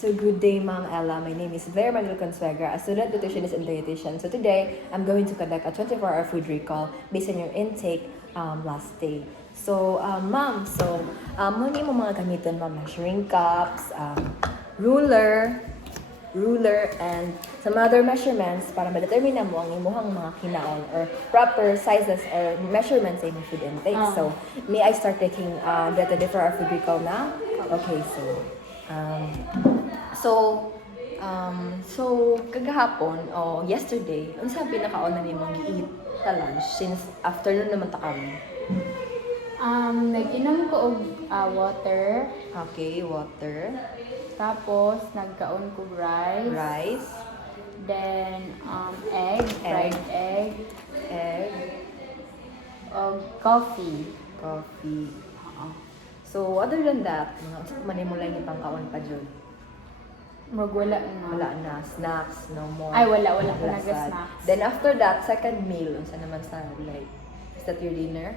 So good day, Ma'am Ella. My name is Blair Manuel Consuegra, a student nutritionist and dietitian. So today, I'm going to conduct a 24-hour food recall based on your intake last day. So, Ma'am, muna mo mga gamiton, Ma'am, measuring cups, ruler, and some other measurements para ma-determine mo ang imuhang mga kinaon or proper sizes or measurements sa imong food intake. So, may I start taking the 24-hour food recall now? Okay, so kagahapon o yesterday, unsa pinakaon na nimong gi-eat sa lunch since afternoon naman ta karon? Nag-inom ko og water, Okay, water, tapos nagkaon ko rice, then fried egg, og coffee. So other than that, mga unsa man nimo lang ipangkaon pa jud? Murag wala na. Wala na snacks, no more. Ay, wala ko Wala sad. nag-snacks. Then after that, second meal, unsa naman sa like is that your dinner?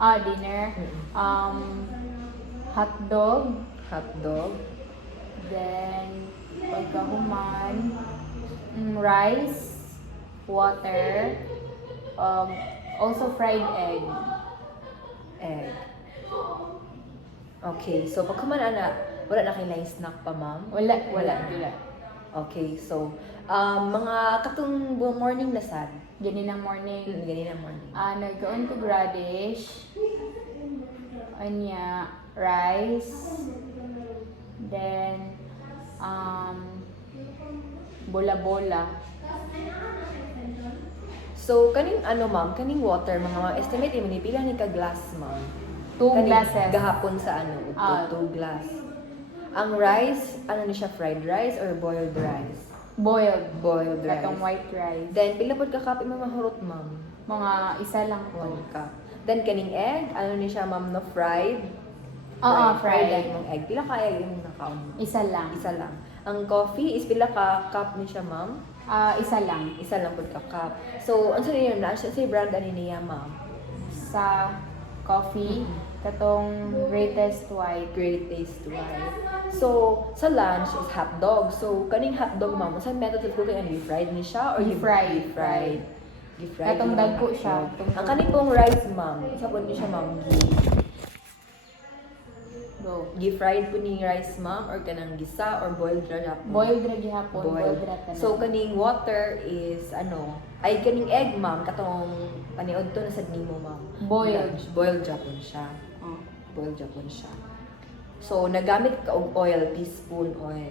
Dinner. Mm-mm. Hot dog, Hotdog, then pagkahuman, rice, water, also fried egg. egg. Okay, so pag kumana na, wala na kayo snack pa, ma'am? Wala. Okay, so, mga katong morning na sad, Ganun ng morning. ganyan na morning. Nagkaon ko radish, rice, then bola-bola. So, kaning ma'am, kaning water, mga estimate mo ni pila ni ka glass, ma'am? 2 Kaning glasses. Gahapon sa two glass. Ang rice, ni siya, fried rice or boiled rice? Boiled. Boiled rice. Katong white rice. Then, pila pod ka cup imong mahurot, ma'am? Mga isa lang po. 1 cup. Then, kaning egg, ni siya, ma'am, no fried? Fried. ang imong egg. Pila ka egg yung nakaon mo? Isa lang. Isa lang. Ang coffee is pila ka cup ni siya, ma'am? Isa lang. Isa lang pod ka cup. So, ano sa niyo na? Sa brand ani niya, ma'am? Sa coffee, katong greatest white. Great taste white. So, sa lunch is hot dog. So, kaning hot dog, ma'am, saan method of cooking? Fried ni siya? Or Deep-fried. Deep-fried. Katong yung dagko hot siya. dog. Ang kaning pong rice, ma'am, isa po niyo siya, ma'am, Go. gi-fried po ni rice, ma'am, or kanang gisa, or boiled ra po? Boiled ra gihapon. Boiled ra tanan. So, kaning water is, ay kaning egg, ma'am, katong paniod to na sa nimo, ma'am. Boiled. Boiled Japon siya. Oh. Boiled Japon siya. So, nagamit ka og oil, teaspoon oil.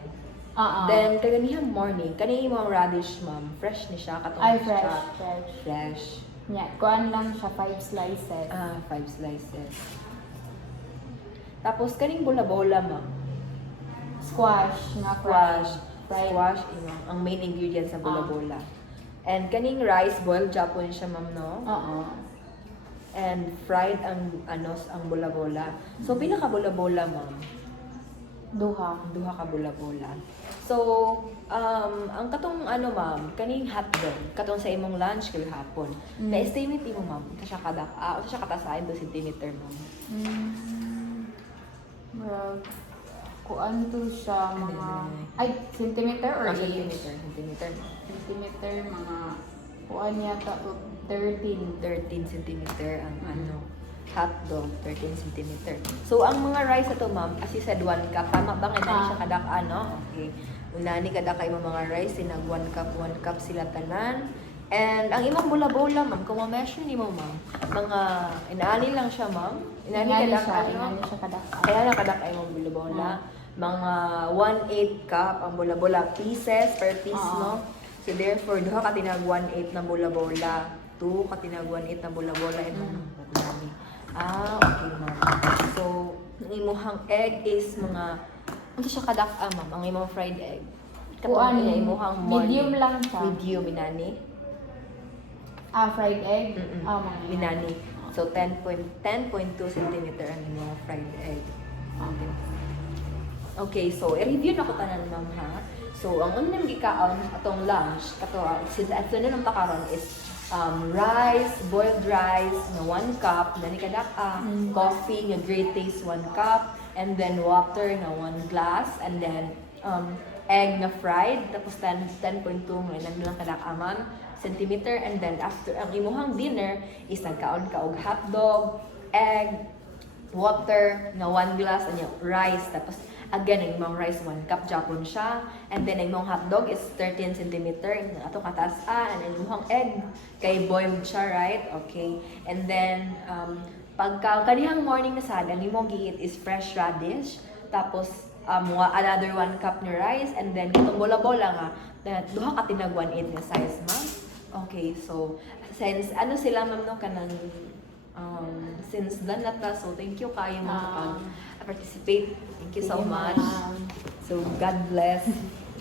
Then, kaganihang morning, kaning imong radish, ma'am, fresh ni siya, katong Ay, fresh. siya. Fresh. Fresh. Yeah, kuan lang siya 5 slices. 5 slices. Tapos, kaning bola-bola, ma'am. Squash nga fried. Fried. Squash, ang main ingredient sa bola-bola. And kaning rice, boiled Japon siya, ma'am, no? Oo. And fried ang bola-bola. So, pinaka bola-bola, ma'am. Duha. Duha ka bola-bola. So, ang katong ma'am, kaning hotdog, katong sa imong lunch kay hapon. Na-estimate mo, ma'am, ito siya katasain 2 cm, ma'am. Kuan to siya mga centimeter or inch? Centimeter, ma'am. Centimeter, mga kuan yata 13. 13 cm ang hotdog, 13 cm. So, ang mga rice ito, ma'am, as you said, 1 cup. Tama ba? Ngayon siya kadak, Okay. Unani kadak kayo mga rice, sinag 1 cup sila tanan. And ang imong bola-bola, ma'am, kung ma-measure ni mo, ma'am, mga inaani lang siya, ma'am. Inani siya kadak. Kaya na kadak ay mong bola-bola. Mga 1/8 cup ang bola-bola. Pieces per piece, no? So, therefore, duha ka tinag 1/8 na bola-bola. 2 ka tinag 1/8 na bola-bola. Okay, ma'am. So, ang imuhang egg is mga, ano siya kadak, ma'am, ang imong fried egg. Kuan, imuhang medium lang siya. Medium, inani. Fried egg? Mga inani. So, 10.2 cm ang imong fried egg. Okay, so, i-review na ko tanan, ma'am, ha? So, ang unang gikaon atong lunch, since afternoon ang takaron is rice, boiled rice na 1 cup, na nikadaka, coffee nga great taste 1 cup, and then water na 1 glass, and then egg na fried, tapos 10.2 mo lang kada amang centimeter, and then after ang imuhang dinner is nagkaon ka og hotdog, egg, water, nga 1 glass, and yung rice, tapos again, ang imong rice 1 cup Japon siya, and then ang imong hotdog is 13 centimeter, ato kataas-an, and ang imong egg, kay boiled siya, right? Okay. And then, pagka kanihang morning na sad, ang imong gi-eat is fresh radish, tapos another 1 cup ni rice, and then itong bola-bola nga, duha ka tinag 1/8 nga size, ma'am. Okay, so, since ano sila, ma'am, no, kanang since done na ta, so thank you kayo mga participate. Thank you so much. So God bless.